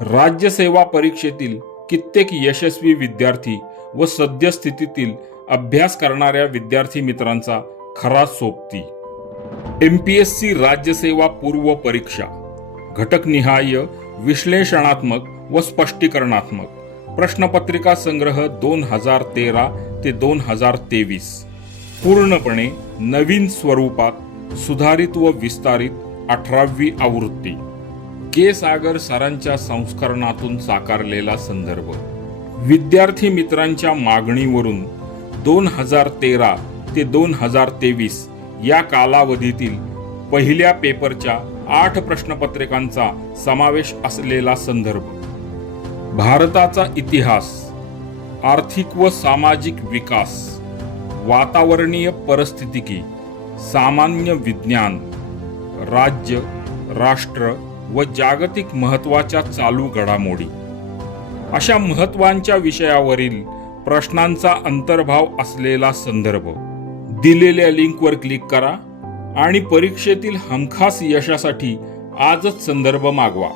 राज्यसेवा परीक्षेतील कित्येक यशस्वी विद्यार्थी व सद्यस्थितीतील अभ्यास करणाऱ्या विद्यार्थी मित्रांचा खरा सोबती. एम पी एस सी राज्यसेवा पूर्व परीक्षा. घटकनिहाय विश्लेषणात्मक व स्पष्टीकरणात्मक. प्रश्नपत्रिका संग्रह दोन हजार तेरा ते दोन हजार तेवीस. पूर्णपणे नवीन स्वरूपात सुधारित व विस्तारित अठरावी आवृत्ती. के सागर सरांच्या संस्करणातून साकारलेला संदर्भ. विद्यार्थी मित्रांच्या मागणीवरून दोन हजार तेरा ते दोन हजार तेवीस या कालावधीतील पहिल्या पेपरच्या आठ प्रश्नपत्रिकांचा समावेश असलेला संदर्भ. भारताचा इतिहास आर्थिक व सामाजिक विकास वातावरणीय परिस्थितिकी सामान्य विज्ञान राज्य राष्ट्र व जागतिक महत्त्वाच्या चालू घडामोडी. अशा महत्वांच्या विषयावरील प्रश्नांचा अंतर्भाव असलेला संदर्भ दिलेल्या लिंकवर क्लिक करा आणि परीक्षेतील हमखास यशासाठी आजच संदर्भ मागवा.